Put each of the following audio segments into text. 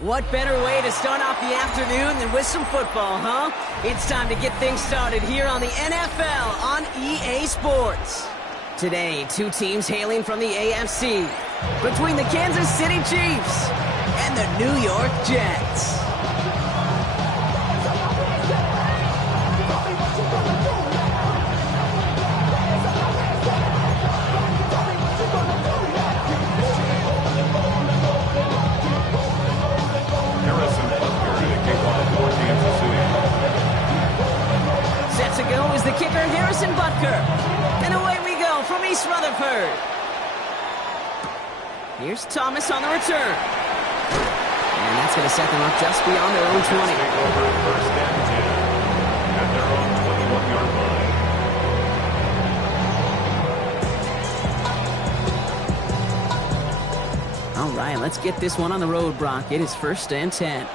What better way to start off the afternoon than with some football, huh? It's time to get things started here on the NFL on EA Sports. Today, two teams hailing from the AFC, between the Kansas City Chiefs and the New York Jets. Set to go is the kicker, Harrison Butker. And away we go from East Rutherford. Here's Thomas on the return. And that's going to set them up just beyond their own 20. Take over first and 10 at their own 21-yard line. All right, let's get this one on the road, Brock. It is first and 10.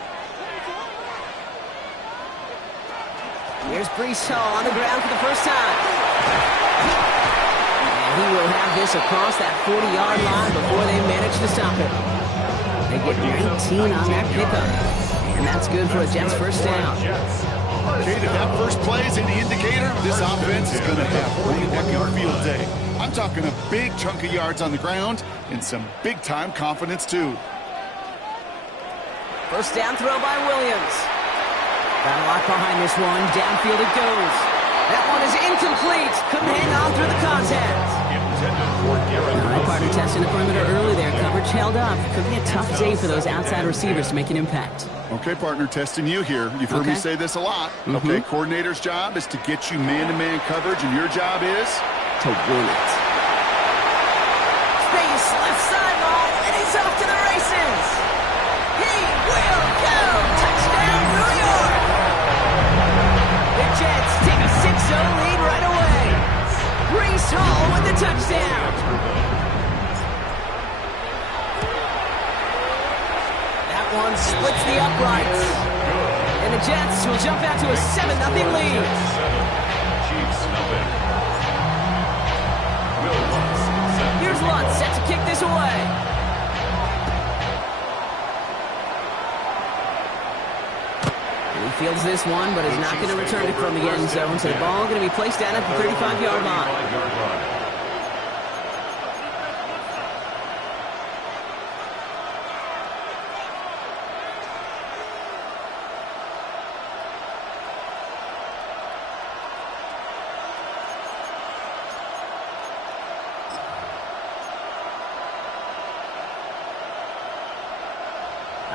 Here's Breece Hall on the ground for the first time. And he will have this across that 40-yard line before they manage to stop it. They get 19 on that pickup. And that's good for a Jets first down. Kate, if that first play is any indicator, this offense is going to have one heck of a field day. I'm talking a big chunk of yards on the ground and some big-time confidence, too. First down throw by Williams. Got a lot behind this one. Downfield it goes. That one is incomplete. Couldn't hang on through the contact. All right, partner testing the perimeter early there. Coverage held up. Could be a tough day for those outside receivers to make an impact. Okay, partner, testing you here. You've heard me say this a lot. Okay, coordinator's job is to get you man-to-man coverage, and your job is to win it. Space, left sideline, and he's off to the races. He will go. Touchdown, New York. The Jets take a 6-0 lead right away. Breece Hall with the touchdown. That one splits the uprights. And the Jets will jump out to a 7-0 lead. Here's Lutz set to kick this away. He fields this one, but is not going to return it from the end zone, so the ball going to be placed down at the 35-yard line.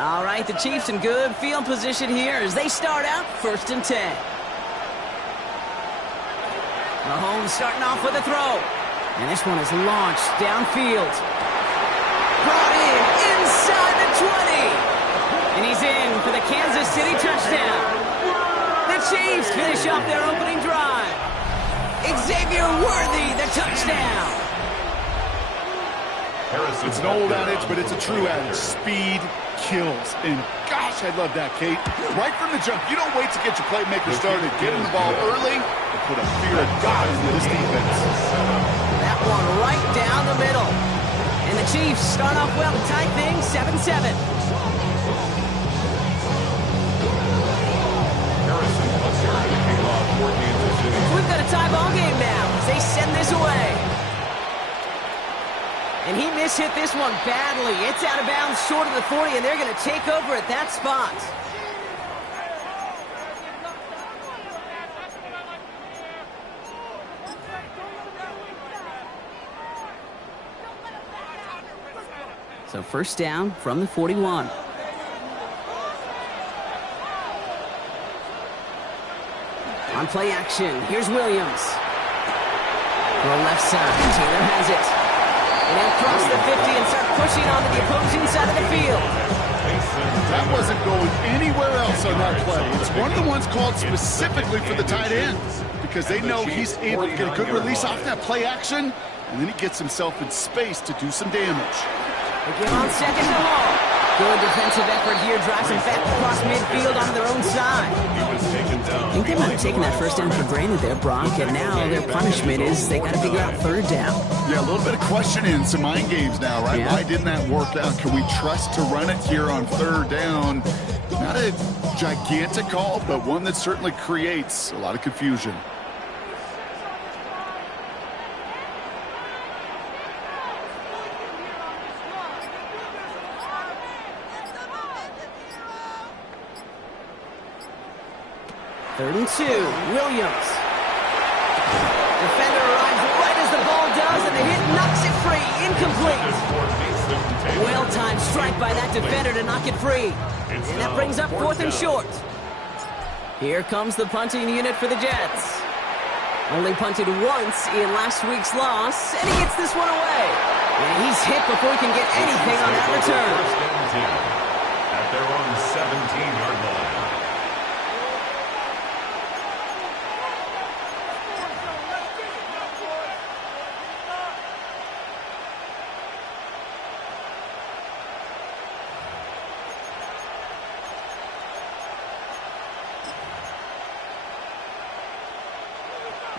All right, the Chiefs in good field position here as they start out first and 10. Mahomes starting off with a throw. And this one is launched downfield. Brought in inside the 20. And he's in for the Kansas City touchdown. The Chiefs finish off their opening drive. Xavier Worthy, the touchdown. It's an old adage, but it's a true adage. Speed kills. And gosh, I love that, Kate. Right from the jump, you don't wait to get your playmaker started. Get him the ball early and put a fear of God into this defense. That one right down the middle. And the Chiefs start off well to tie things 7-7. We've got a tie ball game now as they send this away. And he mishit this one badly. It's out of bounds short of the 40, and they're going to take over at that spot. So first down from the 41. On play action, here's Williams. Go left side, Taylor has it. And then cross the 50 and start pushing onto the opposing side of the field. That wasn't going anywhere else on that play. It's one of the ones called specifically for the tight end because they know he's able to get a good release off that play action, and then he gets himself in space to do some damage. Again on second and long. Good defensive effort here drives them back across midfield onto their own side. He was taken down. I think they might have taken that first down for granted there, Brock, and now their punishment is they got to figure out third down. Yeah, a little bit of questioning, some mind games now, right? Yeah. Why didn't that work out? Can we trust to run it here on third down? Not a gigantic call, but one that certainly creates a lot of confusion. Third and 2, Williams. Defender arrives right as the ball does, and the hit knocks it free. Incomplete. Well-timed strike by that defender to knock it free. And that brings up fourth and short. Here comes the punting unit for the Jets. Only punted once in last week's loss, and he gets this one away. And he's hit before he can get anything on that return. First and 10 at their own 17-yard line.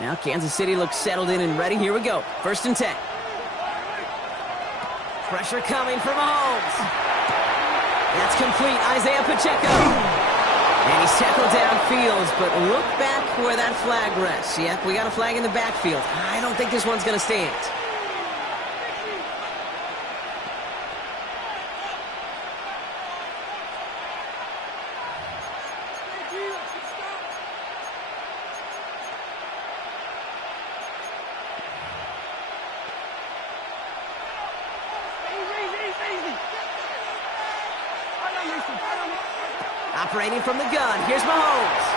Now Kansas City looks settled in and ready. Here we go. First and 10. Pressure coming from Mahomes. That's complete. Isaiah Pacheco. And he's tackled downfield, but look back where that flag rests. Yep, we got a flag in the backfield. I don't think this one's going to stand. Operating from the gun, here's Mahomes.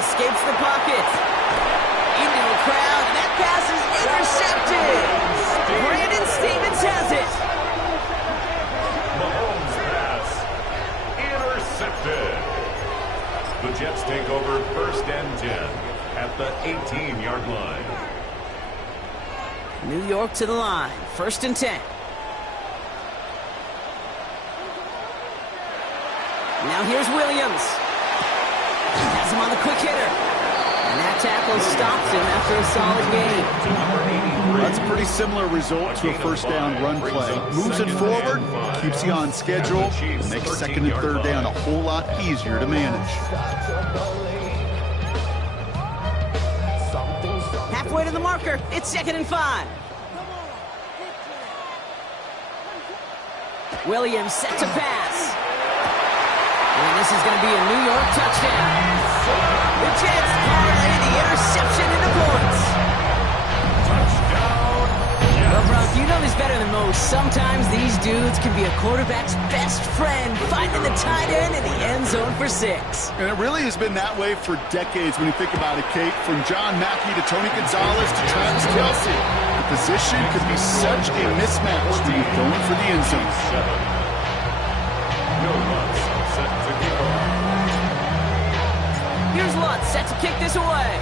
Escapes the pocket. Into the crowd, and that pass is intercepted. Brandon Stevens has it. Mahomes pass intercepted. The Jets take over first and 10 at the 18-yard line. New York to the line, first and 10. Now here's Williams. Has him on the quick hitter. And that tackle stops him after a solid gain. That's a pretty similar result to a first down run play. Moves it forward, keeps you on schedule, and makes second and third down a whole lot easier to manage. Halfway to the marker, it's second and 5. Williams set to pass. And this is going to be a New York touchdown. The Jets parlay the interception into points. Touchdown. Well, Brock, you know this better than most. Sometimes these dudes can be a quarterback's best friend, finding the tight end in the end zone for 6. And it really has been that way for decades when you think about it, Kate. From John Mackey to Tony Gonzalez to Travis Kelce. The position could be such a mismatch when you're going for the end zone. Here's Lutz set to kick this away.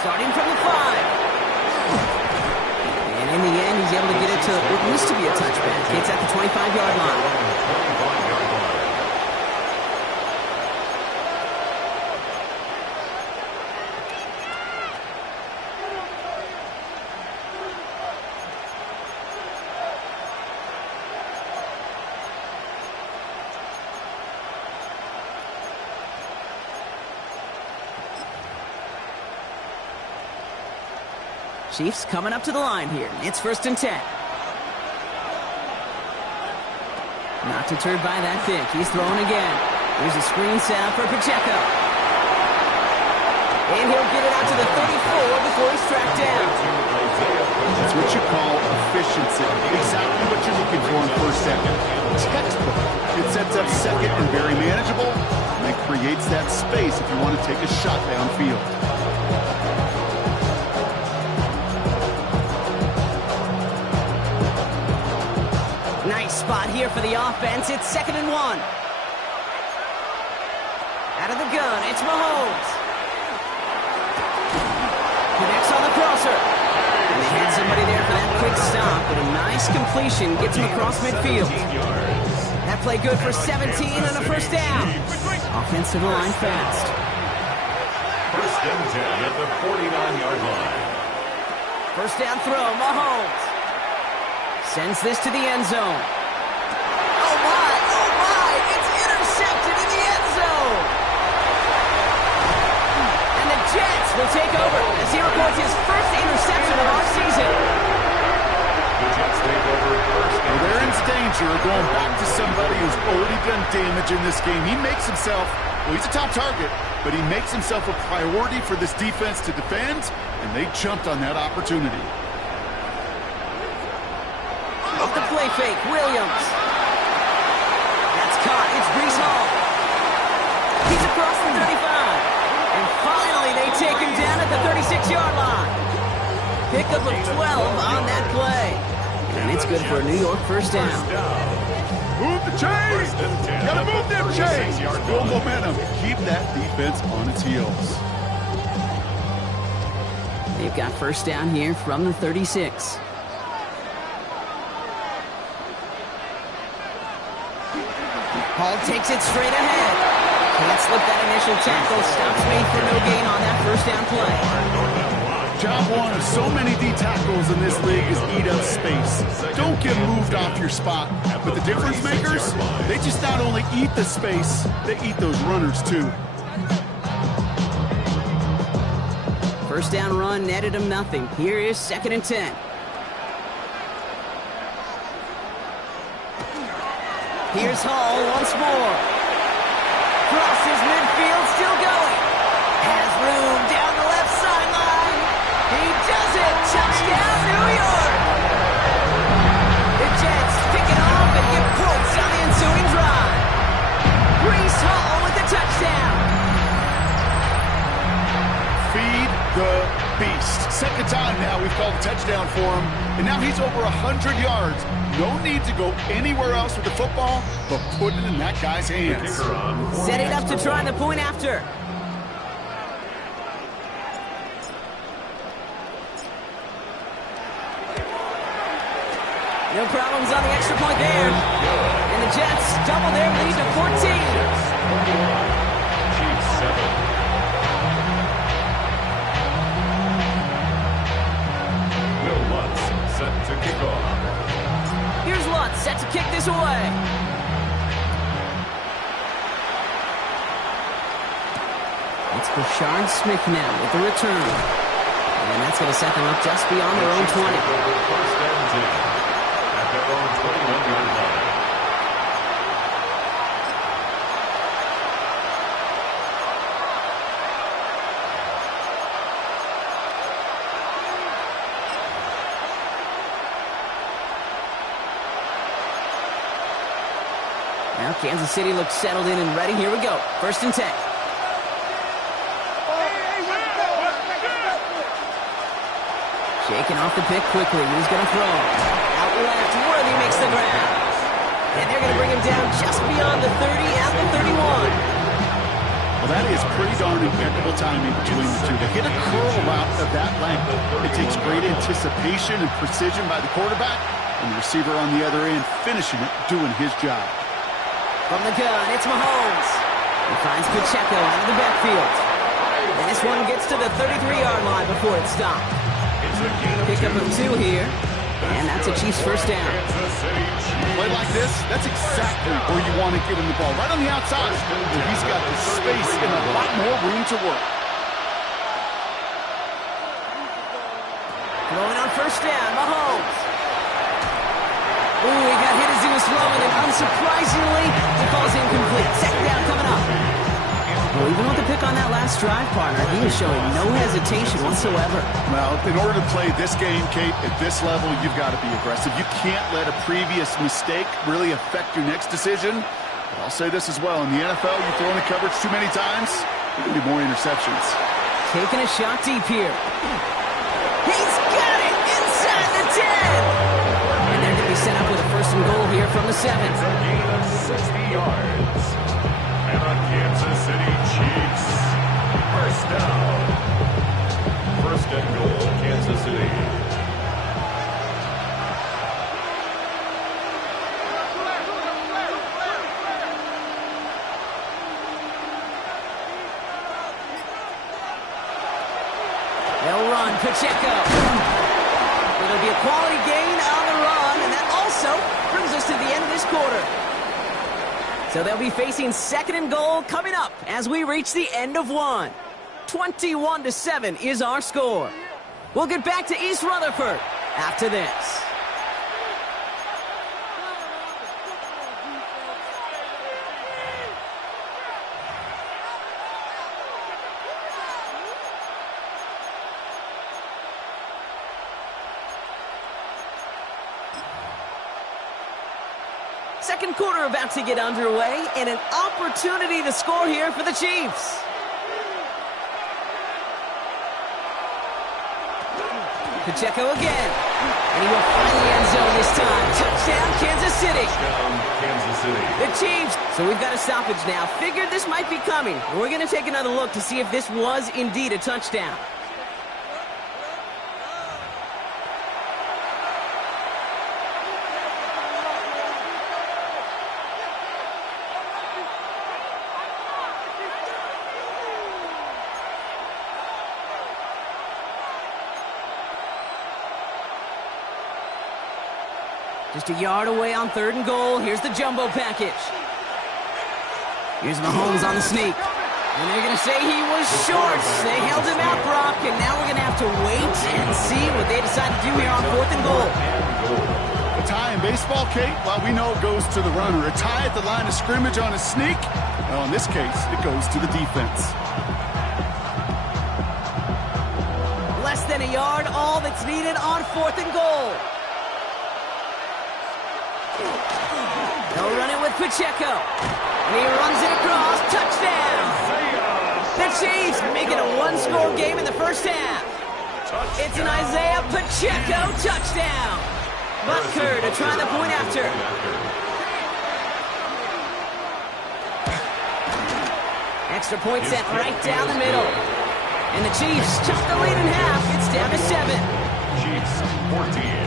Starting from the 5. And in the end, he's able to get it to what used to be a touchback. It's at the 25-yard line. Chiefs coming up to the line here. It's first and 10. Not deterred by that pick. He's throwing again. Here's a screen set up for Pacheco. And he'll get it out to the 34 before he's tracked down. That's what you call efficiency. Exactly what you're looking for in first down. Textbook. It sets up second and very manageable, and it creates that space if you want to take a shot downfield. Nice spot here for the offense. It's second and 1. Out of the gun, it's Mahomes. Connects on the crosser. And they had somebody there for that quick stop, but a nice completion gets him across midfield. That play good for 17 and a first down. Offensive line fast. First and 10 at the 49-yard line. First down throw, Mahomes. Sends this to the end zone. Oh my, it's intercepted in the end zone. And the Jets will take over as he records his first interception of our season. The Jets take over first. Well, they're in danger of going back to somebody who's already done damage in this game. He makes himself, well, he's a top target, but he makes himself a priority for this defense to defend, and they jumped on that opportunity. Off the play fake, Williams. That's caught. It's Breece Hall. He's across the 35. And finally, they take him down at the 36-yard line. Pickup of 12 on that play. And it's good for a New York first down. Move the chains! Gotta move them chains! Build momentum. Keep that defense on its heels. They've got first down here from the 36. Hall takes it straight ahead. Can't slip that initial tackle. Stops made for no gain on that first down play. Job one of so many D tackles in this league is eat up space. Don't get moved off your spot. But the difference makers, they just not only eat the space, they eat those runners too. First down run netted him nothing. Here is second and 10. Here's Hall once more. Crosses midfield, still going. Has room down the left sideline. He does it. Touchdown, New York. The Jets pick it off and get points on the ensuing drive. Breece Hall with the touchdown. Feed the beast. Second time now we've called a touchdown for him. And now he's over 100 yards. No need to go anywhere else with the football, but put it in that guy's hands. Set it up to try the point after. No problems on the extra point there. And the Jets double their lead to 14. Chiefs 7. Will Lutz set to kick off. Here's Lutz set to kick this away. It's Brashard Smith now with the return. And that's going to set them up just beyond their own 20. First and 10 at their own 21-yard line. Now Kansas City looks settled in and ready. Here we go. First and 10. Shaking off the pick quickly. Who's going to throw? Out left. Worthy makes the grab. And they're going to bring him down just beyond the 30 at the 31. Well, that is pretty darn impeccable timing between the two. To hit a curl route of that length, it takes great anticipation and precision by the quarterback, and the receiver on the other end finishing it, doing his job. From the gun, it's Mahomes. He finds Pacheco out of the backfield. And this one gets to the 33-yard line before it stopped. Pickup of 2 here. And that's a Chiefs first down. Play like this, that's exactly where you want to get him the ball. Right on the outside, where he's got the space and a lot more room to work. Throwing on first down, Mahomes. Ooh, he got hit as he was throwing, and unsurprisingly, he falls incomplete. Second down coming up. Well, even with the pick on that last drive, partner, he was showing no hesitation whatsoever. Well, in order to play this game, Kate, at this level, you've got to be aggressive. You can't let a previous mistake really affect your next decision. But I'll say this as well. In the NFL, you throw in the coverage too many times, there can be more interceptions. Taking a shot deep here. He's got it inside the 10. And they're going to be set up with a first and goal here from the 7. It's a gain of 60 yards. And on Kansas City Chiefs, first down. First and goal, Kansas City. Pacheco. It'll be a quality gain on the run, and that also brings us to the end of this quarter. So they'll be facing second and goal coming up as we reach the end of one. 21-7 is our score. We'll get back to East Rutherford after this. Second quarter about to get underway, and an opportunity to score here for the Chiefs. Pacheco again, and he will find the end zone this time. Touchdown, Kansas City. Touchdown, Kansas City. The Chiefs. So we've got a stoppage now. Figured this might be coming. We're going to take another look to see if this was indeed a touchdown. Just a yard away on third and goal. Here's the jumbo package. Here's Mahomes on the sneak. And they're going to say he was short. They held him out, Brock, and now we're going to have to wait and see what they decide to do here on fourth and goal. A tie in baseball, Kate, well, we know it goes to the runner. A tie at the line of scrimmage on a sneak, well, in this case, it goes to the defense. Less than a yard, all that's needed on fourth and goal. They'll run it with Pacheco. And he runs it across. Touchdown! The Chiefs make it a one-score game in the first half. It's an Isaiah Pacheco touchdown. Butker to try the point after. Extra point set right down the middle. And the Chiefs chop the lead in half. It's down to 7. Chiefs 14.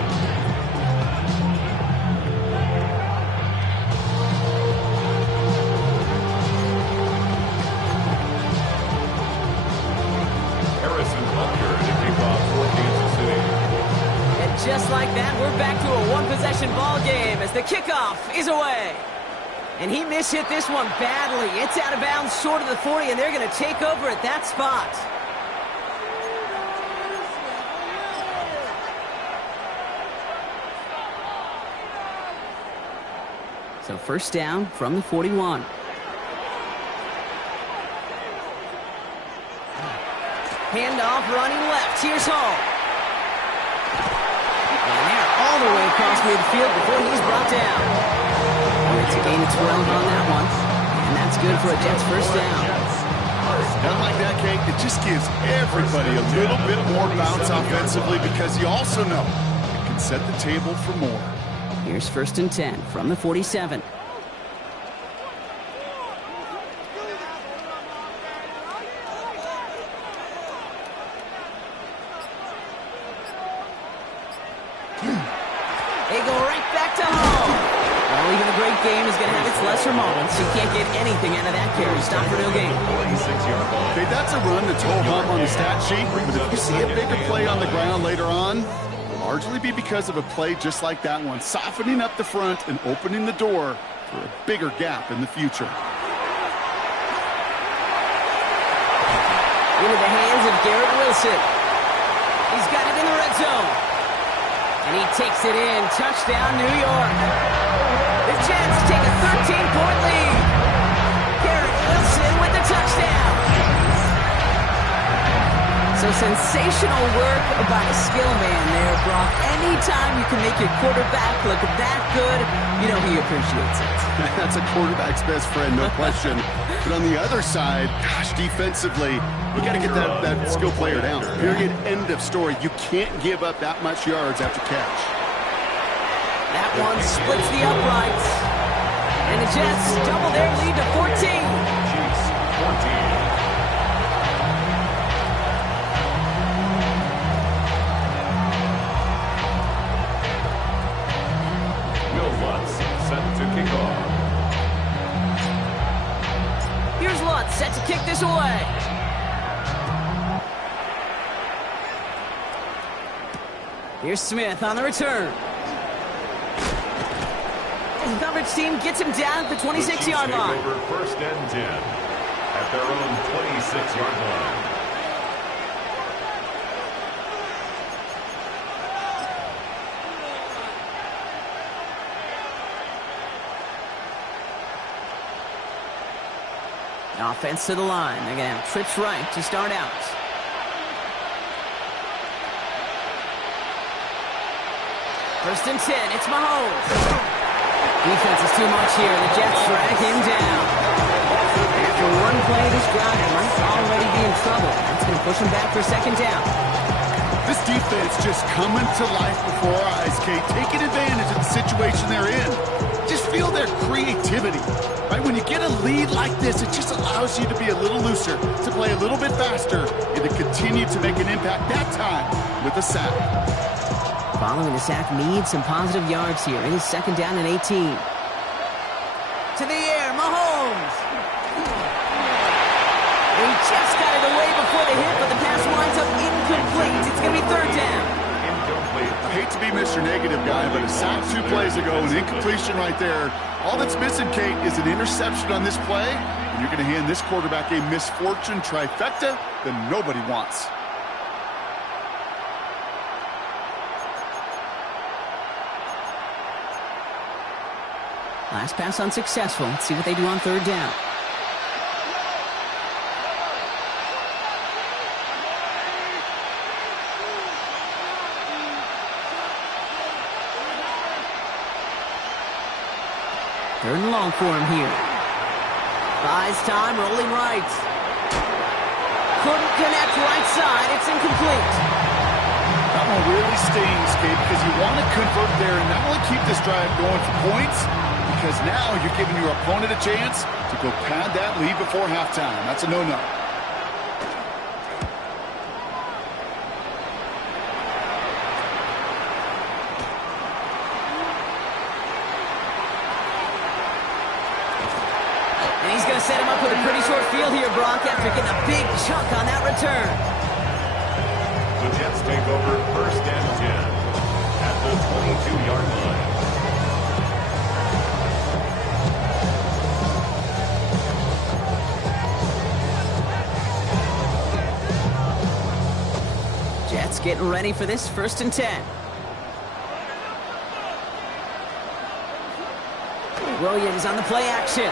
Just like that, we're back to a one-possession ball game as the kickoff is away. And he mishit this one badly. It's out of bounds short of the 40, and they're going to take over at that spot. So first down from the 41. Handoff running left. Here's Hall. All the way across midfield before he's brought down. And it's a gain of 12 on that one. And that's good for a Jets first down. Not like that, Kate. It just gives everybody a little bit more bounce offensively because you also know it can set the table for more. Here's first and 10 from the 47. They go right back to home. Well, even a great game is going to have its lesser moments. You can't get anything out of that carry. Stop for no gain. 46-yard ball. Okay, that's a run that's ho hum on the stat sheet, but if you see a bigger play on the ground later on, it'll largely be because of a play just like that one, softening up the front and opening the door for a bigger gap in the future. Into the hands of Garrett Wilson. He's got it in the red zone. And he takes it in. Touchdown, New York. The Jets take a 13-point lead. Garrett Wilson with the touchdown. So sensational work by a skill man there, Brock. Anytime you can make your quarterback look that good, you know he appreciates it. That's a quarterback's best friend, no question. But on the other side, gosh, defensively, you got to get that skill player down. Period. End of story. You can't give up that much yards after catch. That one splits the uprights. And the Jets double their lead to 14. Chiefs 14. Set to kick off. Here's Lutz set to kick this away. Here's Smith on the return. The coverage team gets him down at the 26-yard line. Over first and 10 at their own 26-yard line. Offense to the line. They're going to have trips right to start out. First and 10. It's Mahomes. Defense is too much here. The Jets drag him down. After one play of this drive, he might already be in trouble. That's going to push him back for second down. This defense just coming to life before our eyes, Kate. Taking advantage of the situation they're in. Just feel their creativity. Right? When you get a lead like this, it just allows you to be a little looser, to play a little bit faster, and to continue to make an impact that time with a sack. Following the sack needs some positive yards here. It is second down and 18. To the air, Mahomes. He just got it away before the hit, but the pass winds up incomplete. It's going to be third down. I hate to be Mr. Negative guy, but a sack 2 plays ago, an incompletion right there. All that's missing, Kate, is an interception on this play, and you're going to hand this quarterback a misfortune trifecta that nobody wants. Last pass unsuccessful. Let's see what they do on third down. Third and long for him here. Buys time, rolling right. Couldn't connect right side. It's incomplete. That one really stings, Kate, because you want to convert there and not only keep this drive going for points, because now you're giving your opponent a chance to go pad that lead before halftime. That's a no-no. And he's going to set him up with a pretty short field here, Brock, after getting a big chunk on that return. The Jets take over first and 10 at the 22-yard line. Jets getting ready for this first and 10. Williams on the play action.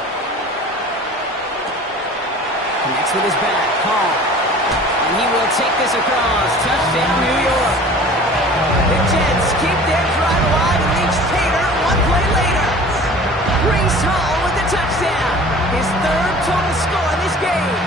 Connects with his back. Hall. And he will take this across. Touchdown, New York. The Jets keep their drive alive and reach Tater one play later. Breece Hall with the touchdown. His third total score in this game.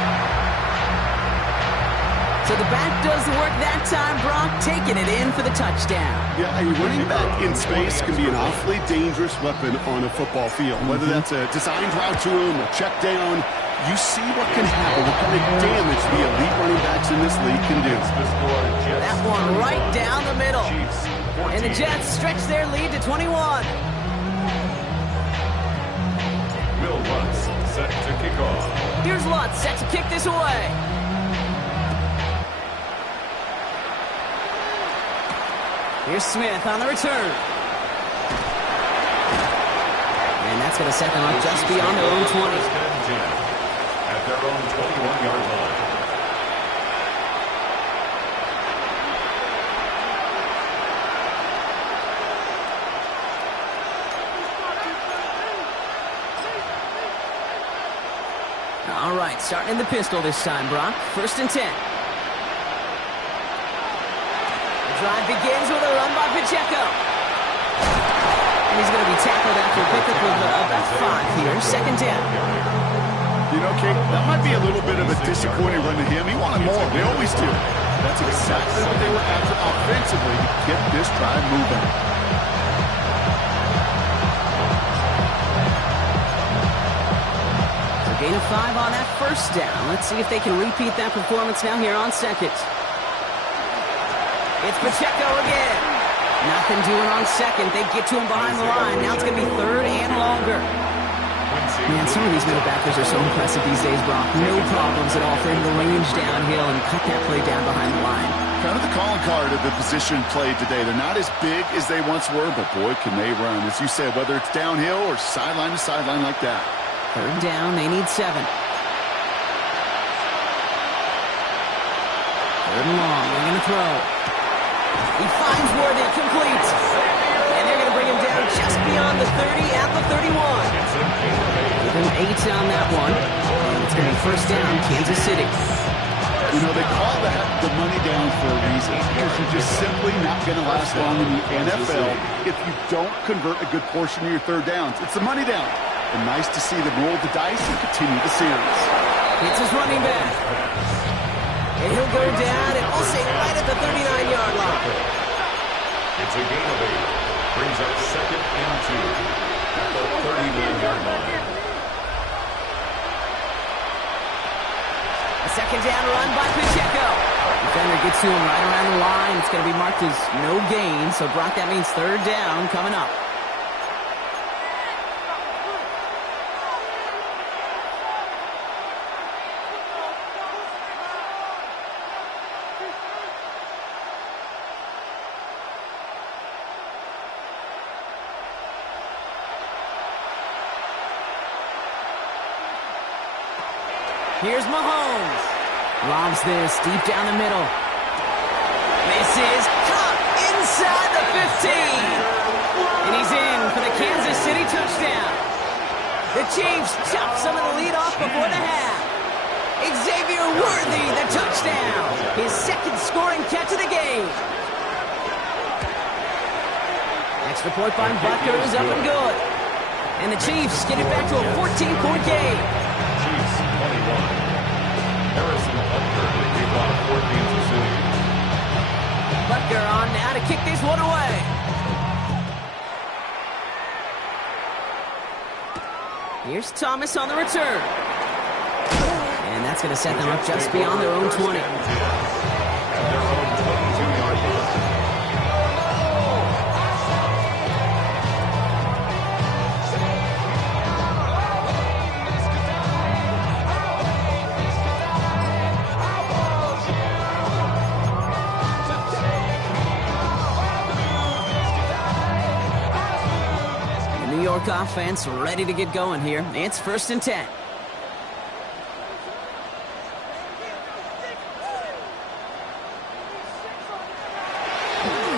So the back does the work that time, Brock, taking it in for the touchdown. Yeah, a running back in space can be an awfully dangerous weapon on a football field. Whether that's a designed route to him, a check down, you see what can happen, what kind of damage the elite running backs in this league can do. That one right down the middle. And the Jets stretch their lead to 21. Will Lutz set to kick off. Here's Lutz set to kick this away. Here's Smith on the return. And that's going to set them up just beyond their own 20. At their own 21-yard line. All right, starting in the pistol this time, Brock. First and 10. Drive begins with a run by Pacheco. And he's going to be tackled after a pickup of about 5 here. Second down. You know, Kate, that might be a little bit of a disappointing run to him. He wanted more. They always do. That's exactly what they were after offensively to get this drive moving. So gain of 5 on that first down. Let's see if they can repeat that performance now here on second. It's Pacheco again. Nothing doing on second. They get to him behind the line. Now it's going to be third and longer. Man, some of these middle backers are so impressive these days, Brock. No problems at all for him to range downhill and cut that play down behind the line. Kind of the calling card of the position played today. They're not as big as they once were, but boy, can they run. As you said, whether it's downhill or sideline to sideline like that. Third down, they need 7. Third and long, they're going to throw. He finds Worthy, complete. And they're going to bring him down just beyond the 30 at the 31. Give him 8 on that one. And it's going to be first down, Kansas City. You know, they call that the money down for a reason, because you're just simply not going to last long in the NFL if you don't convert a good portion of your third downs. It's the money down. And nice to see them roll the dice and continue the series. It's his running back. And he'll go down, and we'll say right at the 39-yard line. It's a gain of 8. Brings up second and 2 at the 39-yard line. A second down run by Pacheco. Defender gets to him right around the line. It's going to be marked as no gain. So, Brock, that means third down coming up. Here's Mahomes. Lobs this deep down the middle. This is caught inside the 15. And he's in for the Kansas City touchdown. The Chiefs chop some of the lead off before the half. Xavier Worthy, the touchdown. His second scoring catch of the game. Extra point by Butker is up and good. And the Chiefs get it back to a 14-point game. Chiefs 21. Harrison Butker to keep on for Kansas City. Butker on now to kick this one away. Here's Thomas on the return. And that's going to set them up just beyond their own 20. At their own 22-yard line. Offense ready to get going here. It's first and 10. They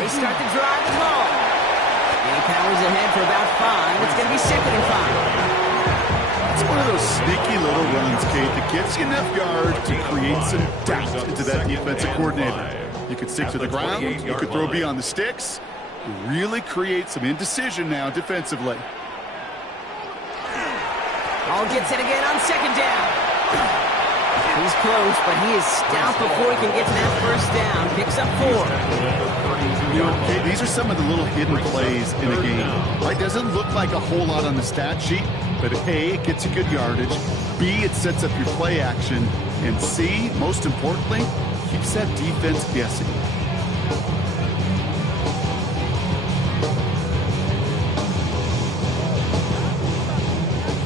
start the drive at home. And he powers ahead for about 5. It's going to be second and 5. It's one of those sneaky little runs, Kate, that gets you enough yard to create some doubt into that defensive coordinator. You could stick to the ground. You could throw beyond the sticks. You really create some indecision now defensively. All gets it again on second down. He's close, but he is stout before he can get to that first down. Picks up 4. You know, okay, these are some of the little hidden plays in a game. Right? Doesn't look like a whole lot on the stat sheet, but A, it gets you good yardage. B, it sets up your play action. And C, most importantly, keeps that defense guessing.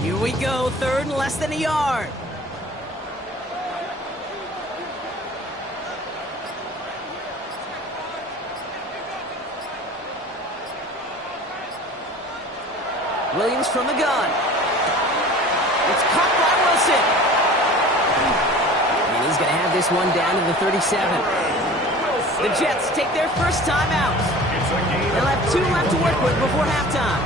Here we go, third and less than a yard. Williams from the gun. It's caught by Wilson. And he's going to have this one down to the 37. The Jets take their first time out. They'll have 2 left to work with before halftime.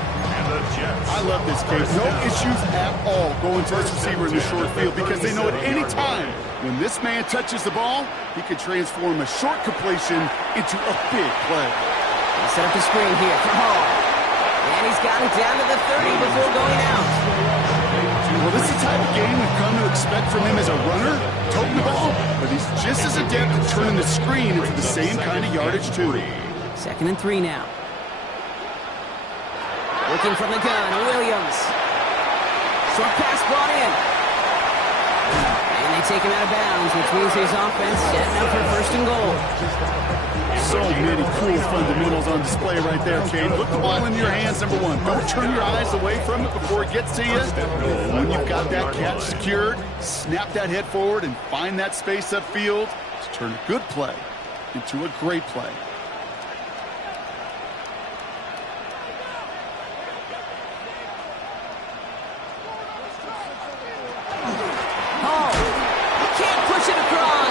I love this case. No issues at all going to this receiver in the short field, because they know at any time when this man touches the ball, he could transform a short completion into a big play. He'll set up the screen here for Hall. And he's got it down to the 30 before going out. Well, this is the type of game we've come to expect from him as a runner, toting the ball, but he's just as adept at turning the screen into the same kind of yardage, too. Second and 3 now. Looking from the gun, Williams. Short pass brought in. And they take him out of bounds, which means his offense setting up for first and goal. So many cool fundamentals on display right there, Kate. Put the ball in your hands, number 1. Don't turn your eyes away from it before it gets to you. When you've got that catch secured, snap that head forward and find that space upfield to turn a good play into a great play.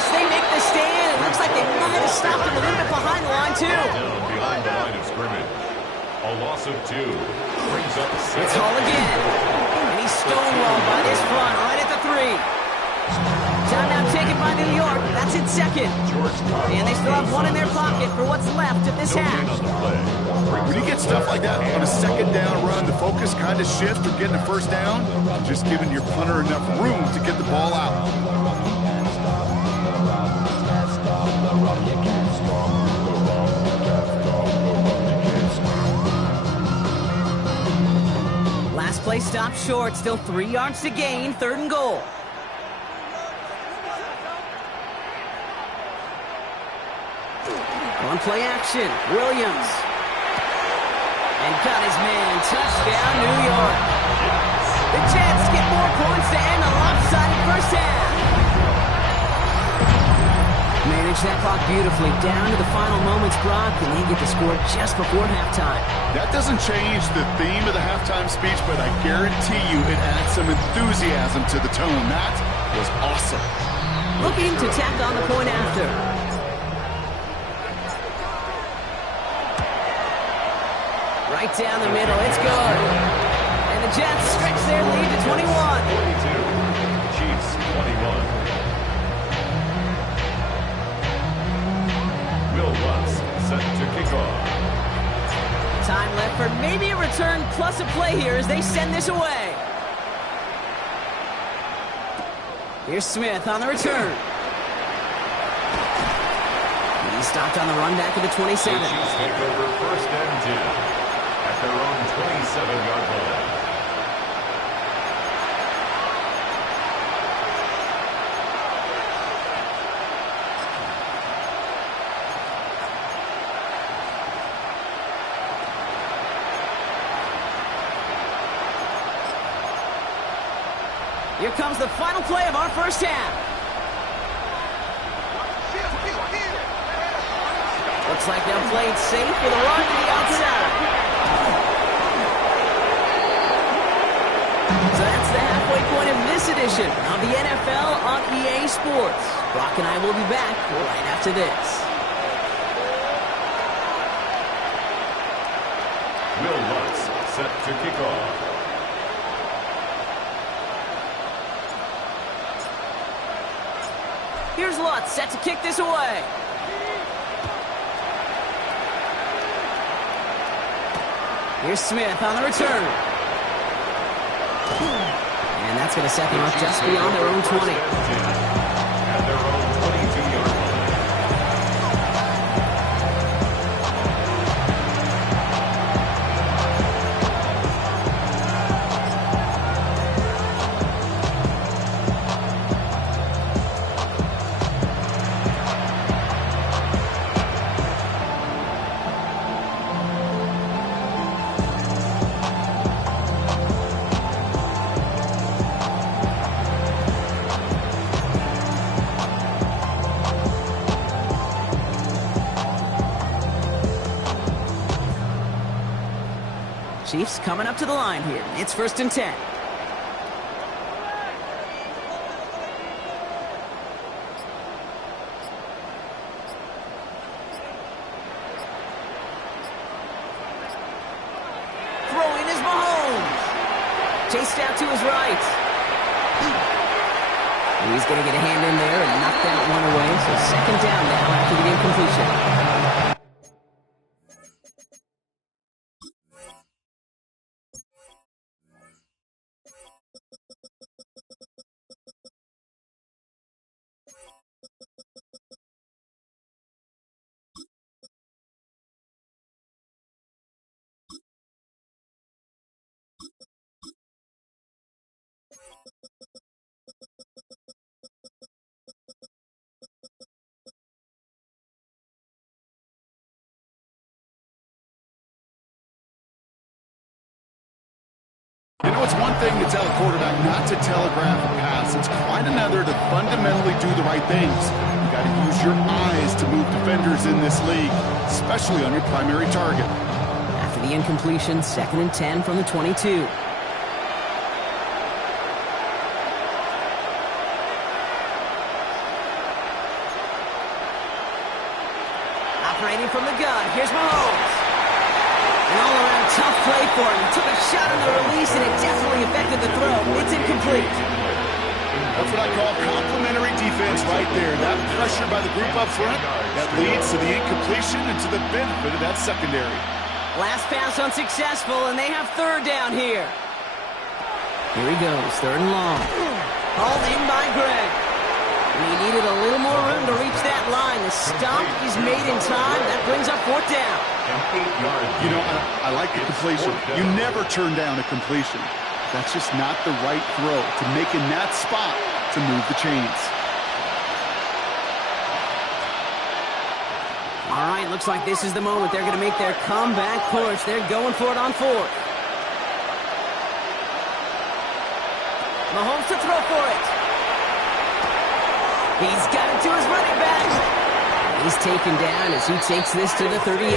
They make the stand. It looks like they might have stopped him a little bit behind the line, too. Down behind the line of scrimmage. A loss of 2. Brings up second. It's Hall again. And he's stonewalled by this front right at the 3. Timeout taken by New York. That's in second. And they still have 1 in their pocket for what's left of this half. When you get stuff like that on a second down run, the focus kind of shifts from getting a first down, just giving your punter enough room to get the ball out. Last play stopped short. Still 3 yards to gain. 3rd and goal. On play action. Williams. And got his man. Touchdown, New York. The Jets get more points to end the lopsided first half. Manage that clock beautifully down to the final moments, Brock, and they get the score just before halftime. That doesn't change the theme of the halftime speech, but I guarantee you it adds some enthusiasm to the tone. That was awesome. Looking to tack on the point after. Right down the middle, it's good. And the Jets stretch their lead to 21. 42. Chiefs 21. Will Lutz set to kick off. Time left for maybe a return plus a play here as they send this away. Here's Smith on the return. He's stopped on the run back to the 27. The Chiefs take over 1st and 10 at their own 27-yard line. Here comes the final play of our first half. Looks like they'll play it safe with a run to the outside. So that's the halfway point of this edition of the NFL on EA Sports. Brock and I will be back right after this. Will Lutz set to kick off. Here's Lutz set to kick this away. Here's Smith on the return. And that's going to set them up just beyond their own 20. At their own 22-yard line. Chiefs coming up to the line here. It's 1st and 10. Throwing is Mahomes. Chased out to his right. He's going to get a hand in there and knock that one away. So 2nd down now after the incompletion. You know, it's one thing to tell a quarterback not to telegraph a pass. It's quite another to fundamentally do the right things. You got to use your eyes to move defenders in this league, especially on your primary target. After the incompletion, 2nd and 10 from the 22. Operating from the gun, here's Mahomes. An all-around tough play for him. He took a shot on the release, and it definitely affected the throw. It's incomplete. That's what I call complimentary defense right there. That pressure by the group up front, that leads to the incompletion and to the benefit of that secondary. Last pass unsuccessful, and they have 3rd down here. Here he goes, 3rd and long. Hauled in by Greg. And he needed a little more room to reach that line. The stomp is made in time. That brings up 4th down. You know, I like the completion. You never turn down a completion. That's just not the right throw to make in that spot to move the chains. All right, looks like this is the moment. They're going to make their comeback push. They're going for it on 4th. Mahomes to throw for it. He's got it to his running back. He's taken down as he takes this to the 38.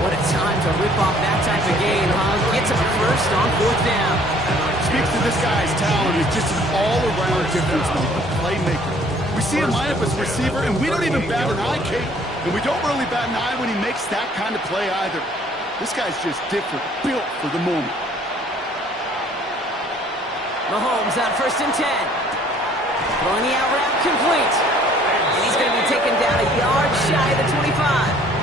What a time to rip off that type of gain, huh? Gets him a first on 4th down. Speaks to this guy's talent. He's just an all-around difference maker, playmaker. We see him line up as a receiver, and we don't even bat an eye, Kate. And we don't really bat an eye when he makes that kind of play either. This guy's just different, built for the moment. Mahomes on 1st and 10. Throwing the out route complete. And he's going to be taken down a yard shy of the 25.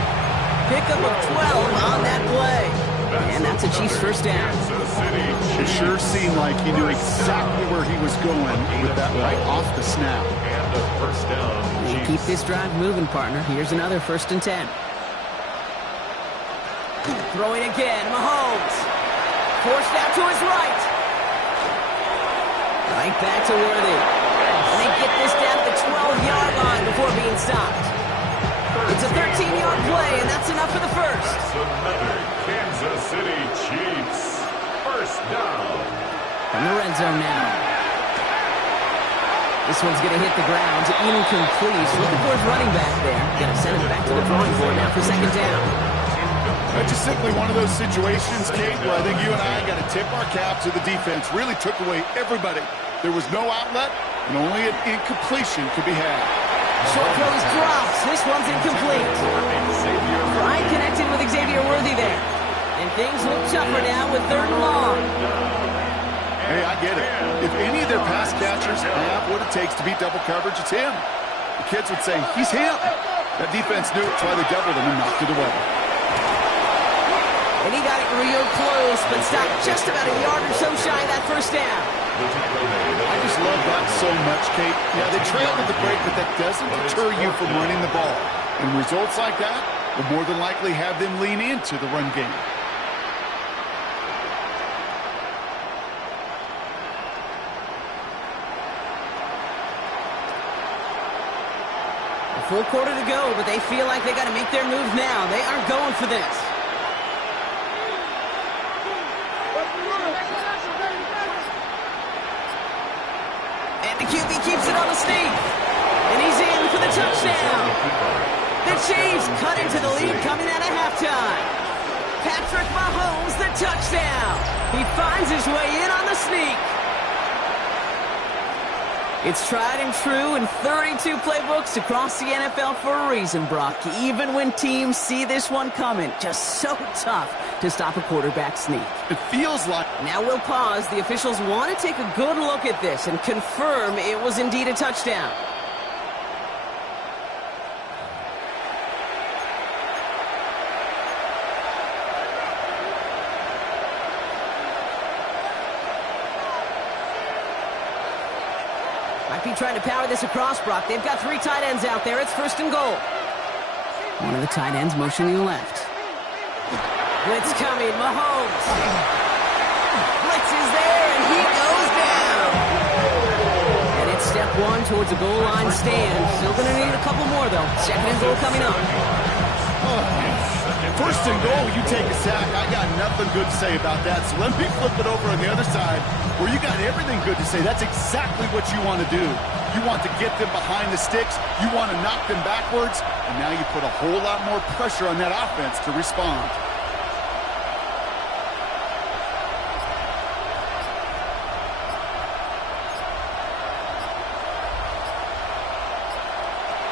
Pickup of 12 on that play. And that's a Chiefs first down. It sure seemed like he knew exactly where he was going with that right off the snap. And a first down. They keep this drive moving, partner. Here's another 1st and 10. Throwing again, Mahomes. Forced out to his right. Right back to Worthy. And they get this down to the 12-yard line before being stopped. It's a 13-yard play, and that's enough for the first. That's another Kansas City Chiefs first down. From the red zone now. This one's going to hit the ground. Incomplete. Looking for his running back there. Going to send it back to the drawing board now for 2nd down. That's just simply one of those situations, Kate, where I think you and I got to tip our cap to the defense. Really took away everybody. There was no outlet, and only an incompletion could be had. Short throws drops. This one's incomplete. Ryan connected with Xavier Worthy there. And things look tougher now with 3rd and long. Hey, I get it. If any of their pass catchers have what it takes to beat double coverage, it's him. The kids would say, he's him. That defense knew it, that's why they doubled him and knocked it away. And he got it real close, but stopped just about a yard or so shy of that first down. I just love that so much, Kate. Yeah, they trailed at the break, but that doesn't deter you from running the ball. And results like that will more than likely have them lean into the run game. A full quarter to go, but they feel like they got to make their move now. They aren't going for this. The QB keeps it on the sneak. And he's in for the touchdown. The Chiefs cut into the lead coming out of halftime. Patrick Mahomes, the touchdown. He finds his way in on the sneak. It's tried and true in 32 playbooks across the NFL for a reason, Brock. Even when teams see this one coming, just so tough to stop a quarterback sneak. It feels like... Now we'll pause. The officials want to take a good look at this and confirm it was indeed a touchdown. Might be trying to power this across, Brock. They've got 3 tight ends out there. It's 1st and goal. One of the tight ends motioning left. Blitz coming, Mahomes. Blitz is there, and he goes down. And it's step 1 towards a goal line stand. Still going to need a couple more, though. 2nd and goal coming up. 1st and goal, you take a sack. I got nothing good to say about that. So let me flip it over on the other side where you got everything good to say. That's exactly what you want to do. You want to get them behind the sticks. You want to knock them backwards. And now you put a whole lot more pressure on that offense to respond.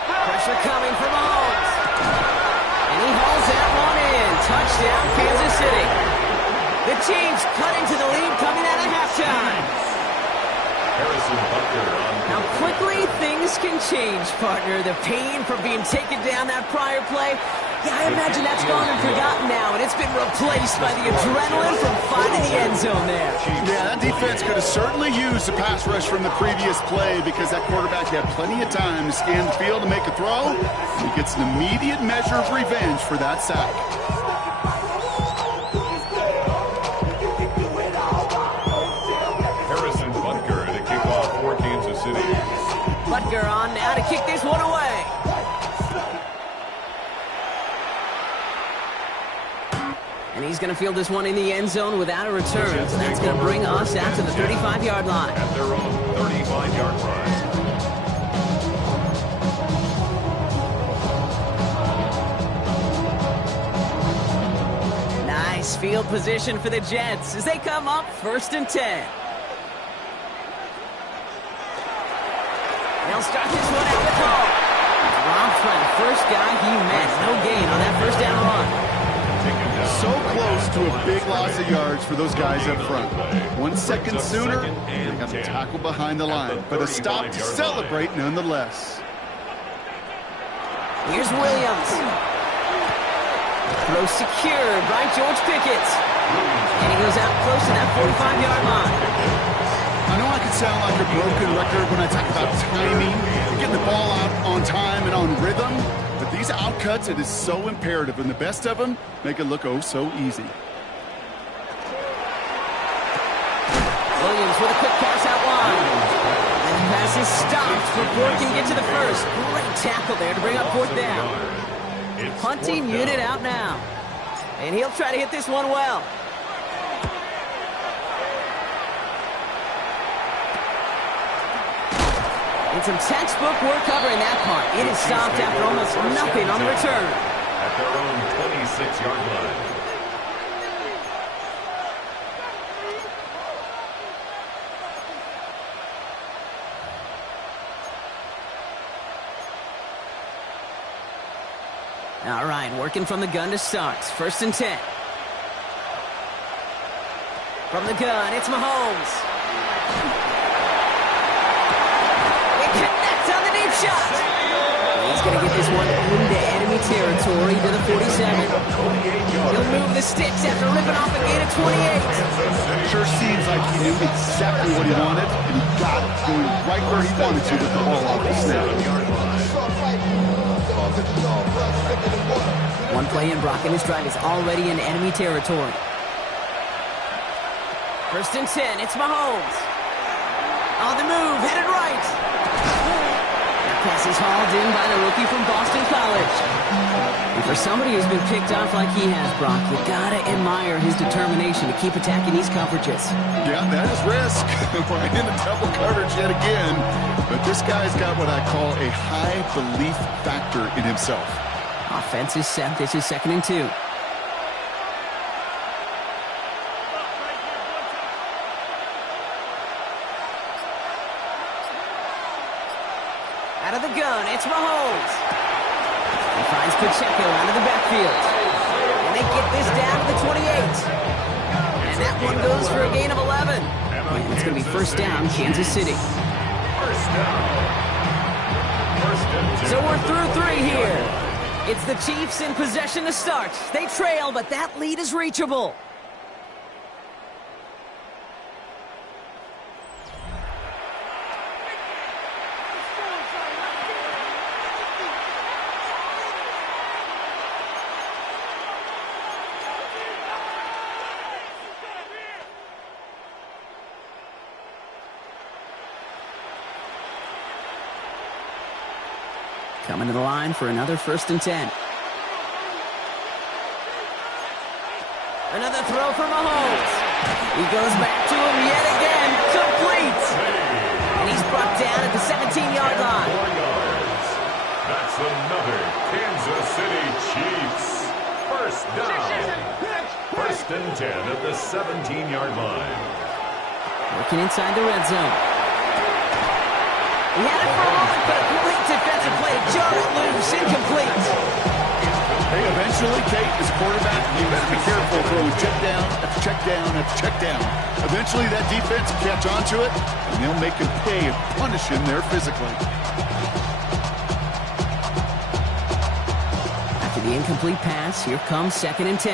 Pressure coming from Mahomes. And he hauls that one in. Touchdown, Kansas City. The Chiefs cutting to the lead coming out of halftime. How quickly things can change, partner. The pain from being taken down that prior play. Yeah, I imagine that's gone and forgotten now, and it's been replaced by the adrenaline from finding the end zone there. Yeah, that defense could have certainly used the pass rush from the previous play because that quarterback had plenty of time to scan the field and make a throw. He gets an immediate measure of revenge for that sack. Butker on now to kick this one away. And he's going to field this one in the end zone without a return. So that's going to bring us out to the 35-yard line. At their own 35-yard line. Nice field position for the Jets as they come up 1st and 10. They'll start this one out with Hall. Dropped by the first guy he met. No gain on that first down run. So close to a big loss of yards for those guys up front. 1 second sooner, they got the tackle behind the line. But a stop to celebrate nonetheless. Here's Williams. Throw secured by George Pickett. And he goes out close to that 45-yard line. I know I could sound like a broken record when I talk about timing, getting the ball out on time and on rhythm, but these outcuts, it is so imperative, and the best of them make it look oh so easy. Williams with a quick pass out wide. And the pass is stopped before it can get to the first. Great tackle there to bring up 4th down. Punting unit out now. And he'll try to hit this one well. And some textbook work covering that punt. It is stopped after almost nothing on the return. At their own 26-yard line. All right, working from the gun to start. 1st and 10. From the gun, it's Mahomes. Connects on the deep shot. He's going to get this one into enemy territory to the 47. He'll move the sticks after ripping off a gain of 28. Sure seems like he knew exactly what he wanted, and he got it, going right where he wanted to with the ball off the snap. One play in, Brock, and his drive is already in enemy territory. 1st and 10, it's Mahomes. On the move, headed right. That pass is hauled in by the rookie from Boston College. And for somebody who's been picked off like he has, Brock, you gotta admire his determination to keep attacking these coverages. Yeah, that is risk. Right into double coverage yet again. But this guy's got what I call a high belief factor in himself. Offense is set. This is 2nd and 2. Out of the gun, it's Mahomes. He finds Pacheco out of the backfield. And they get this down to the 28. And that one goes for a gain of 11. And it's going to be 1st down, Kansas City. So we're through 3 here. It's the Chiefs in possession to start. They trail, but that lead is reachable. Coming to the line for another 1st and 10. Another throw for Mahomes. He goes back to him yet again. Complete. And he's brought down at the 17-yard line. 4 yards. That's another Kansas City Chiefs. First down. First and 10 at the 17-yard line. Working inside the red zone. He had it for a moment, but a complete defensive play to jar it loose. Incomplete. Hey, eventually, Kate, as a quarterback, you better be careful throwing check down after check down after check down. Eventually, that defense will catch on to it, and they'll make him pay and punish him there physically. After the incomplete pass, here comes 2nd and 10.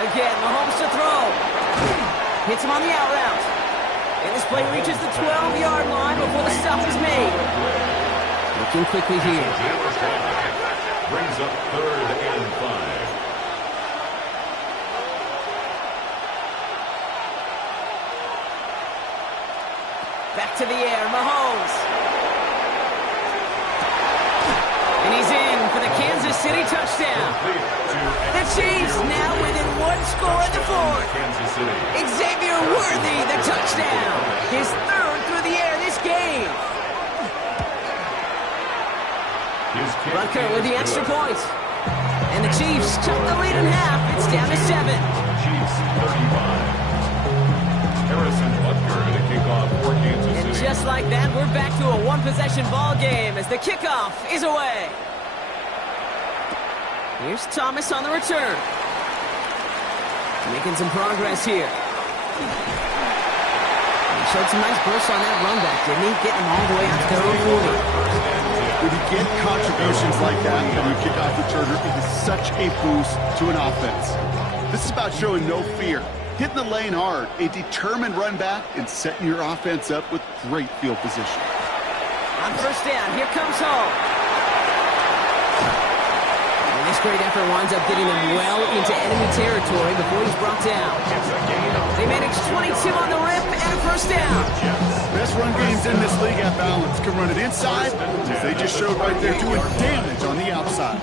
Again, Mahomes to throw. Hits him on the out route. And this play reaches the 12-yard line before the stop is made. Looking quickly here. Brings up 3rd and 5. Back to the air, Mahomes. And he's in for the Kansas City touchdown. The Chiefs now within 1 score in the 4th. Kansas City. Xavier Worthy, the touchdown. His 3rd through the air this game. Butker with the extra point. And the Chiefs cut the lead in half. It's down to 7. Chiefs 35. Harrison Butker to kick off for Kansas City. And just like that, we're back to a one-possession ball game as the kickoff is away. Here's Thomas on the return. Making some progress here. He showed some nice bursts on that run back, didn't he? Getting them all the way out to their own 40. When you get contributions like that from your kickoff returner, it is such a boost to an offense. This is about showing no fear, hitting the lane hard, a determined run back, and setting your offense up with great field position. On first down, here comes home. And this great effort winds up getting them well into enemy territory before he's brought down. They manage 22 on the rip and a first down. Best run games in this league at balance. Can run it inside, as they just showed right there, doing damage on the outside.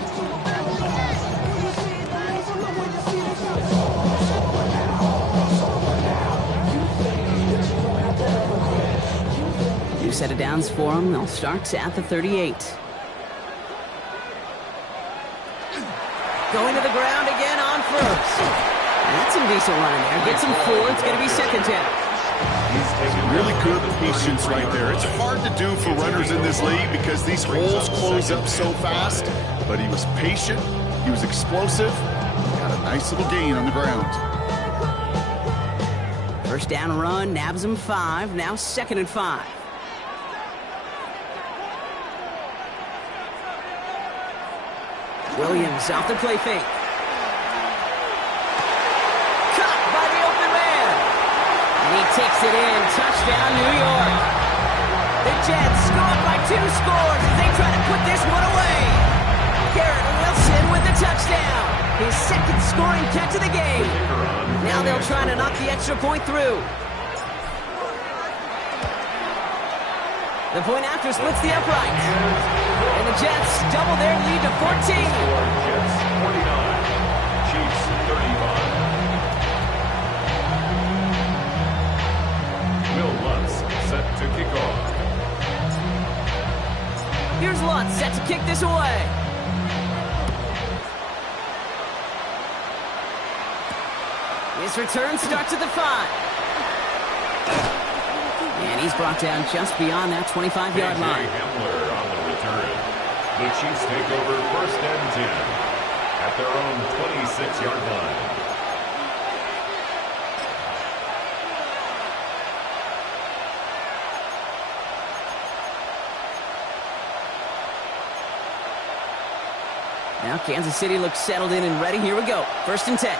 New set of downs for them. They'll start at the 38. Going to the ground again on first. That's some decent running there. Gets him 4. It's going to be 2nd down. Really good patience right there. It's hard to do for runners in this league because these holes close up so fast. But he was patient. He was explosive. Got a nice little gain on the ground. First down run, nabs him 5. Now 2nd and 5. Williams off the play fake. Caught by the open man. And he takes it in. Touchdown, New York. The Jets go up by 2 scores as they try to put this one away. Garrett Wilson with the touchdown. His 2nd scoring catch of the game. Now they'll try to knock the extra point through. The point after splits the uprights. And the Jets double their lead to 14. Jets 49. Chiefs 35. Will Lutz set to kick off. Here's Lutz set to kick this away. His return starts at the 5. And he's brought down just beyond that 25-yard line. Hamler on the return. The Chiefs take over 1st and 10 at their own 26-yard line. Now Kansas City looks settled in and ready. Here we go. 1st and 10.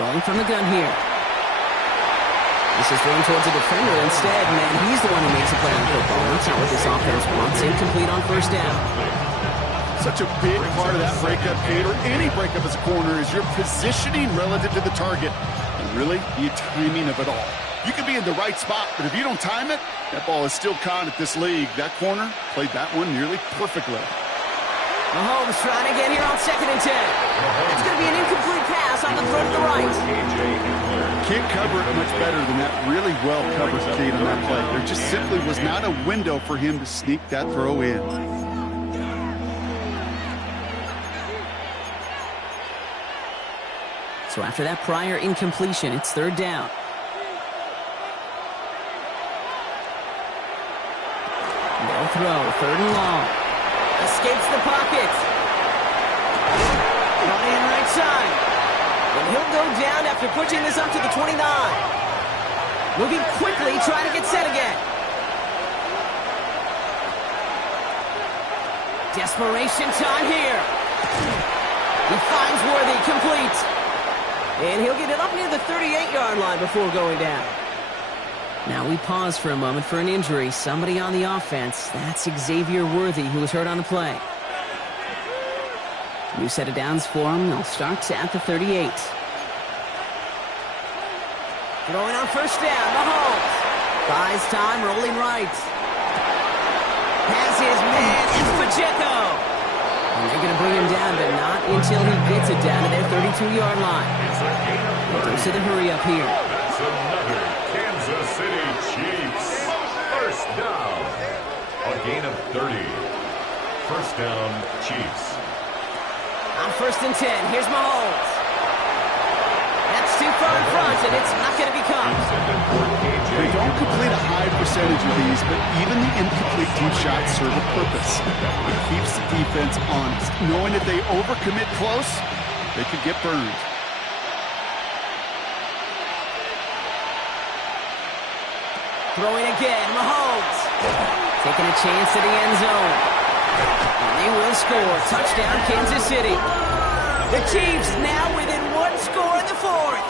Rolling from the gun here. This is thrown towards a defender instead, and he's the one who makes a play on football. That's not what this offense wants. Incomplete on 1st down. Such a big part of that breakup, Kate, or any breakup as a corner, is your positioning relative to the target. And really, the timing of it all. You can be in the right spot, but if you don't time it, that ball is still caught at this league. That corner played that one nearly perfectly. Mahomes trying again here on 2nd and 10. It's going to be an incomplete pass on the throw to the right. Can't cover it much better than that. Really well covered Kate on that play. There just simply was not a window for him to sneak that throw in. So after that prior incompletion, it's 3rd down. No throw, 3rd and long. Escapes the pocket. Running in right side. And he'll go down after pushing this up to the 29. Moving quickly, trying to get set again. Desperation time here. He finds Worthy, complete. And he'll get it up near the 38-yard line before going down. Now we pause for a moment for an injury. Somebody on the offense. That's Xavier Worthy, who was hurt on the play. New set of downs for him. They'll start at the 38. Throwing on 1st down. Mahomes buys time, rolling right. Has his man. It's Pacheco. And they're going to bring him down, but not until he gets it down to their 32-yard line. Dose of the hurry up here. That's another Kansas City Chiefs. 1st down. A gain of 30. 1st down, Chiefs. On 1st and 10, here's Mahomes. That's too far in front, and it's not going to be caught. They don't complete a high percentage of these, but even the incomplete deep shots serve a purpose. It keeps the defense honest, knowing if they overcommit close, they could get burned. Throwing again, Mahomes. Taking a chance to the end zone. And they will score. Touchdown, Kansas City. The Chiefs now within 1 score in the 4th.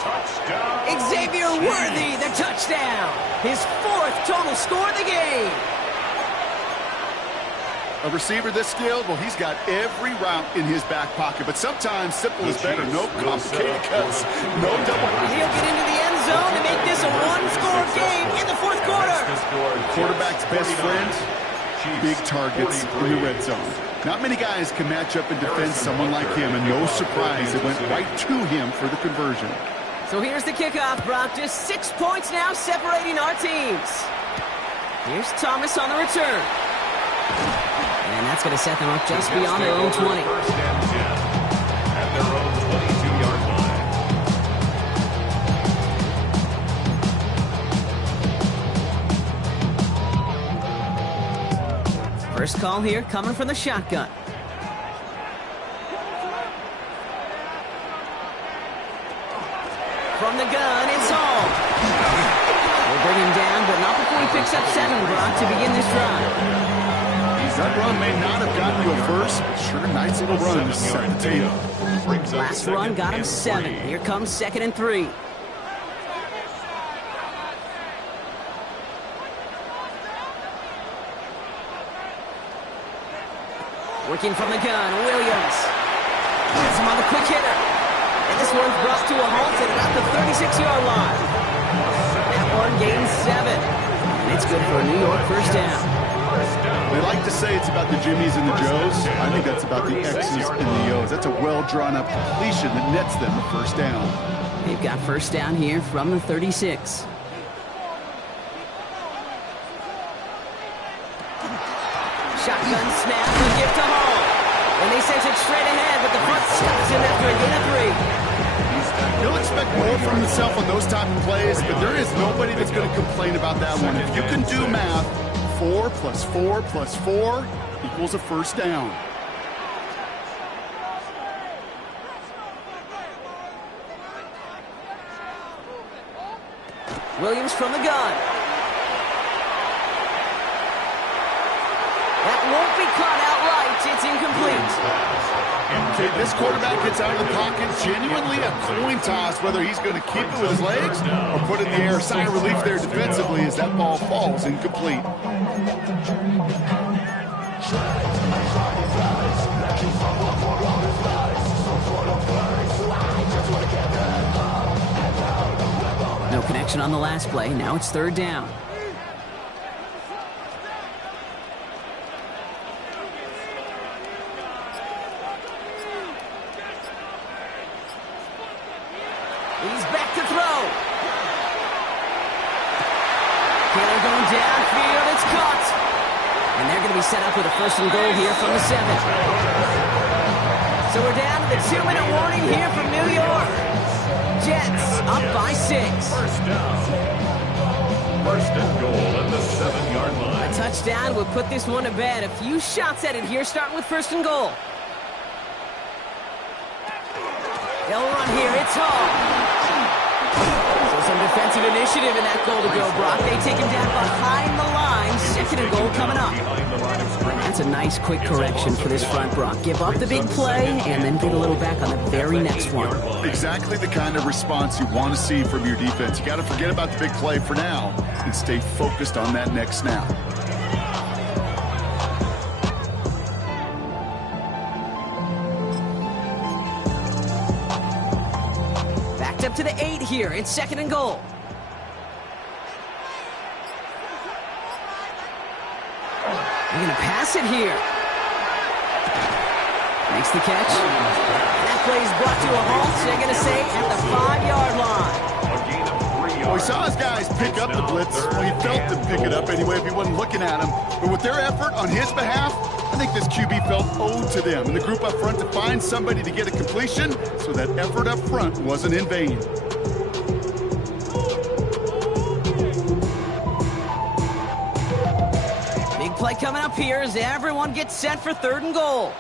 Xavier Worthy, the touchdown. His 4th total score of the game. A receiver this skilled, well, he's got every route in his back pocket, but sometimes simple is better. No complicated cuts, no double. He'll get into the end zone to make this a 1-score game in the 4th quarter. Quarterback's best friend, big targets in the red zone. Not many guys can match up and defend someone like him, and no surprise, it went right to him for the conversion. So here's the kickoff, Brock. Just 6 points now separating our teams. Here's Thomas on the return. And that's going to set them up just beyond their own 20. 1st and 10 at their own 22-yard line. First call here coming from the shotgun. From the gun, it's Hall. We'll bring him down, but not before he picks up 7, Brock, to begin this drive. That run may not have gotten you a first, but sure, nice little run to set the table. Last run got him 7. Here comes 2nd and 3. Working from the gun, Williams. Gets him on the quick hitter. And this one's brought to a halt at about the 36-yard line. That one gains 7. And it's good for a New York 1st down. They like to say it's about the Jimmies and the Joes. I think that's about the X's and the O's. That's a well-drawn-up completion that nets them a 1st down. They've got 1st down here from the 36. Shotgun snap, the gift to Hall. And they send it straight ahead, but the punt stops him after a gain of 3. He'll expect more from himself on those type of plays, but there is nobody that's going to complain about that one. If you can do math, 4 plus 4 plus 4 equals a 1st down. Williams from the gun. That won't be caught outright. It's incomplete. Okay, this quarterback gets out of the pocket, genuinely a coin toss whether he's going to keep it with his legs or put it in the air. Sign of relief there defensively as that ball falls incomplete. No connection on the last play. Now it's 3rd down. Downfield, it's caught. And they're going to be set up with a first and goal here from the 7. So we're down to the 2-minute warning here from New York. Jets up by 6. First down. First and goal at the 7-yard line. A touchdown would put this one to bed. A few shots at it here, starting with first and goal. They'll run here. It's Hall. So some defensive initiative in that goal to go, Brock. They take him down behind the line. Second and goal coming up. That's a nice quick correction for this front, Brock. Give up the big play and then get a little back on the very next one. Exactly the kind of response you want to see from your defense. You got to forget about the big play for now and stay focused on that next snap. Backed up to the 8 here. It's second and goal. They're going to pass it here. Makes the catch. And that play is brought to a halt. They're going to say at the 5-yard line. Well, he saw his guys pick up the blitz. Well, he felt them pick it up anyway if he wasn't looking at him. But with their effort on his behalf, I think this QB felt owed to them and the group up front to find somebody to get a completion, so that effort up front wasn't in vain. Big play coming up here as everyone gets set for third and goal.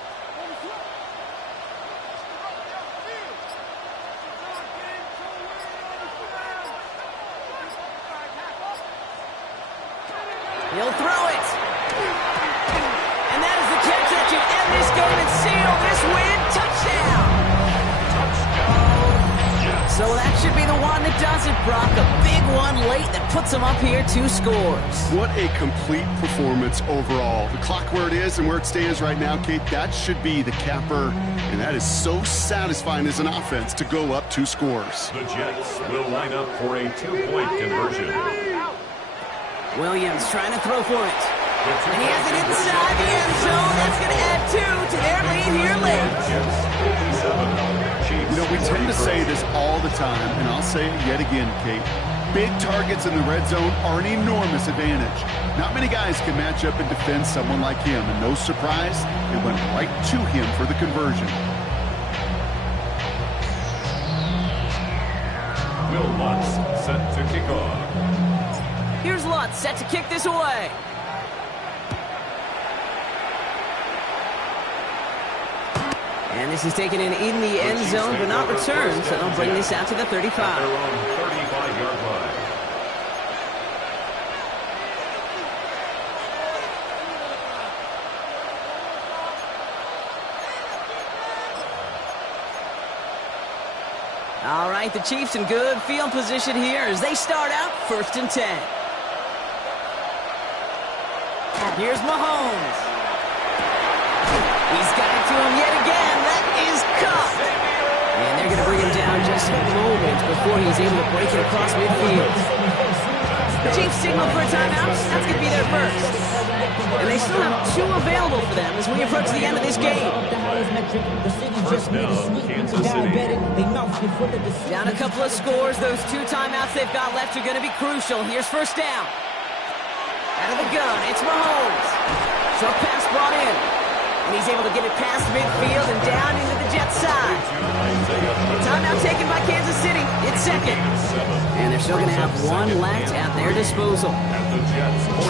He'll throw it. And that is the catch that should end this game and seal this win. Touchdown. So that should be the one that does it, Brock. A big one late that puts them up here 2 scores. What a complete performance overall. The clock where it is and where it stands right now, Kate, that should be the capper. And that is so satisfying as an offense to go up 2 scores. The Jets will line up for a 2-point conversion. Williams trying to throw for it. And he has it inside the end zone. That's going to add 2 to their lead here late. You know, we tend to say this all the time, and I'll say it yet again, Kate. Big targets in the red zone are an enormous advantage. Not many guys can match up and defend someone like him, and no surprise, it went right to him for the conversion. Will Lutz set to kick off. Here's Lutz set to kick this away. And this is taken in the end zone, but not returned, so they'll bring this out to the 35. At their own 35-yard line. All right, the Chiefs in good field position here as they start out first and 10. Here's Mahomes. He's got it to him yet again. That is caught. And they're going to bring him down just a moment before he's able to break it across midfield. The Chiefs signal for a timeout. That's going to be their first. And they still have 2 available for them as we approach the end of this game. First down, Kansas City. Down a couple of scores. Those 2 timeouts they've got left are going to be crucial. Here's first down. Out of the gun, it's Mahomes. Short pass brought in. And he's able to get it past midfield and down into the Jets side. Timeout taken by Kansas City. It's second. And they're still going to have 1 left at their disposal.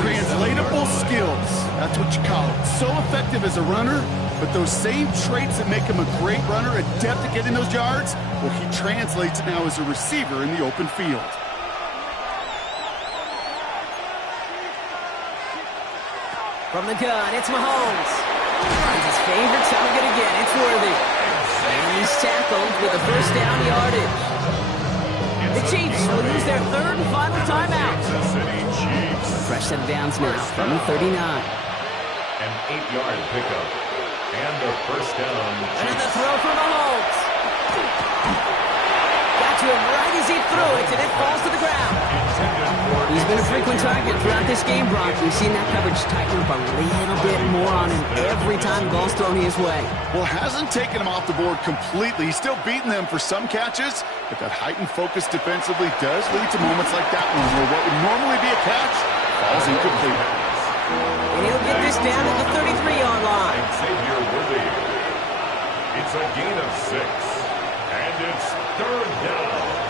Translatable skills. That's what you call it. So effective as a runner, but those same traits that make him a great runner, adept at getting those yards, well, he translates it now as a receiver in the open field. From the gun, it's Mahomes. Finds his favorite target again. It's Worthy. And he's tackled with a first down yardage. The Chiefs will use their 3rd and final timeout. Fresh set of downs now from the 39. An 8-yard pickup. And a first down. Another throw for Mahomes. Got to him right as he threw it, and it falls to the ground. He's been a frequent target throughout this game, Brock. We've seen that coverage tighten up a little bit more on him every time the ball's thrown his way. Well, hasn't taken him off the board completely. He's still beating them for some catches, but that heightened focus defensively does lead to moments like that one, where what would normally be a catch falls incomplete. And he'll get this down at the 33-yard line. Xavier Worthy. It's a gain of 6. And it's 3rd down.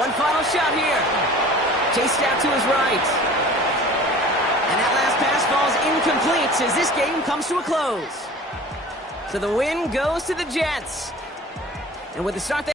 One final shot here. Chased out to his right. And that last pass falls incomplete as this game comes to a close. So the win goes to the Jets. And with the start